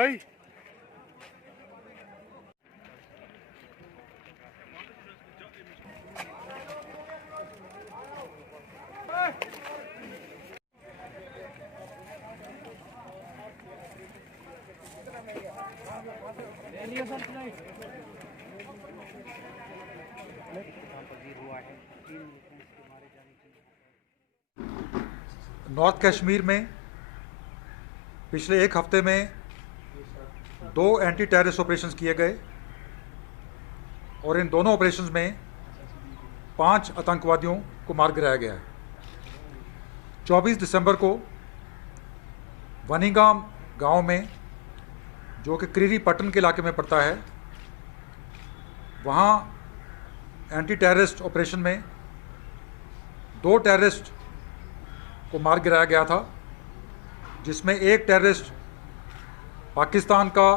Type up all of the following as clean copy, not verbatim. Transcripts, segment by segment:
भाई नॉर्थ कश्मीर में पिछले एक हफ्ते में 2 एंटी टेररिस्ट ऑपरेशंस किए गए और इन दोनों ऑपरेशंस में 5 आतंकवादियों को मार गिराया गया है। 24 दिसंबर को वनीगाम गांव में, जो कि क्रीरी पट्टन के इलाके में पड़ता है, वहां एंटी टेररिस्ट ऑपरेशन में 2 टेररिस्ट को मार गिराया गया था, जिसमें एक टेररिस्ट पाकिस्तान का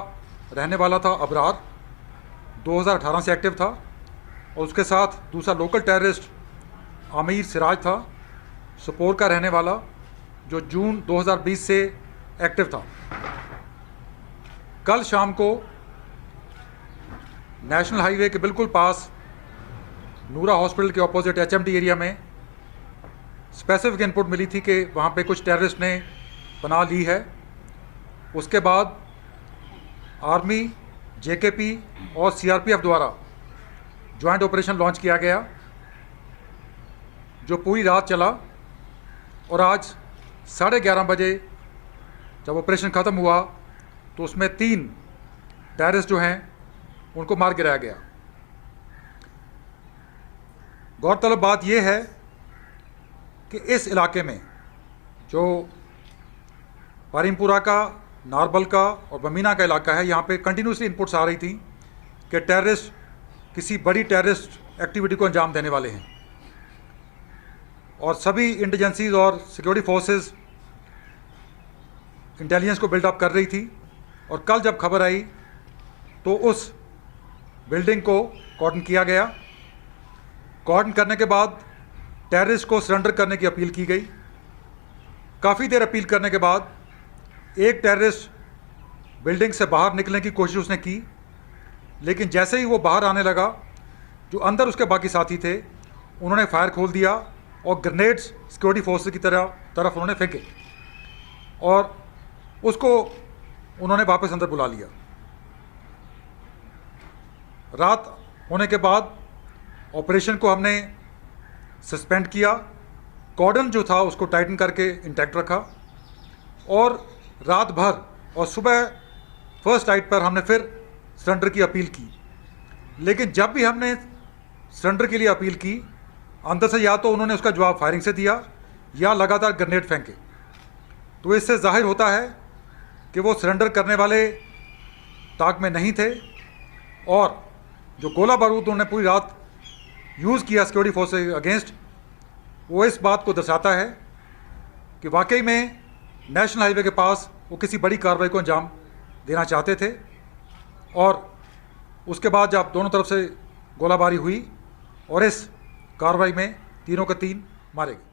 रहने वाला था, अबरार, 2018 से एक्टिव था, और उसके साथ दूसरा लोकल टेररिस्ट आमिर सिराज था, सोपोर का रहने वाला, जो जून 2020 से एक्टिव था। कल शाम को नेशनल हाईवे के बिल्कुल पास नूरा हॉस्पिटल के ऑपोजिट HMT एरिया में स्पेसिफिक इनपुट मिली थी कि वहाँ पे कुछ टेररिस्ट ने पनाह ली है। उसके बाद आर्मी, JKP और CRPF द्वारा ज्वाइंट ऑपरेशन लॉन्च किया गया, जो पूरी रात चला, और आज 11:30 बजे जब ऑपरेशन ख़त्म हुआ तो उसमें 3 टेररिस्ट जो हैं उनको मार गिराया गया। गौरतलब बात यह है कि इस इलाके में, जो पारिमपुरा का, नारबल का और बमीना का इलाका है, यहाँ पे कंटिन्यूसली इनपुट्स आ रही थी कि टेररिस्ट किसी बड़ी टेररिस्ट एक्टिविटी को अंजाम देने वाले हैं, और सभी इंटेलिजेंसीज और सिक्योरिटी फोर्सेस इंटेलिजेंस को बिल्डअप कर रही थी। और कल जब खबर आई तो उस बिल्डिंग को कॉर्डन किया गया। कॉर्डन करने के बाद टेररिस्ट को सरेंडर करने की अपील की गई। काफ़ी देर अपील करने के बाद एक टेररिस्ट बिल्डिंग से बाहर निकलने की कोशिश उसने की, लेकिन जैसे ही वो बाहर आने लगा, जो अंदर उसके बाकी साथी थे उन्होंने फायर खोल दिया और ग्रेनेड्स सिक्योरिटी फोर्सेस की तरफ उन्होंने फेंके, और उसको उन्होंने वापस अंदर बुला लिया। रात होने के बाद ऑपरेशन को हमने सस्पेंड किया, कॉर्डन जो था उसको टाइटन करके इंटैक्ट रखा, और रात भर और सुबह फर्स्ट नाइट पर हमने फिर सरेंडर की अपील की। लेकिन जब भी हमने सरेंडर के लिए अपील की, अंदर से या तो उन्होंने उसका जवाब फायरिंग से दिया या लगातार ग्रेनेड फेंके। तो इससे जाहिर होता है कि वो सरेंडर करने वाले ताक में नहीं थे, और जो गोला बारूद उन्होंने पूरी रात यूज़ किया सिक्योरिटी फोर्स के अगेंस्ट, वो इस बात को दर्शाता है कि वाकई में नेशनल हाईवे के पास वो किसी बड़ी कार्रवाई को अंजाम देना चाहते थे। और उसके बाद जब दोनों तरफ से गोलाबारी हुई और इस कार्रवाई में तीनों के 3 मारे गए।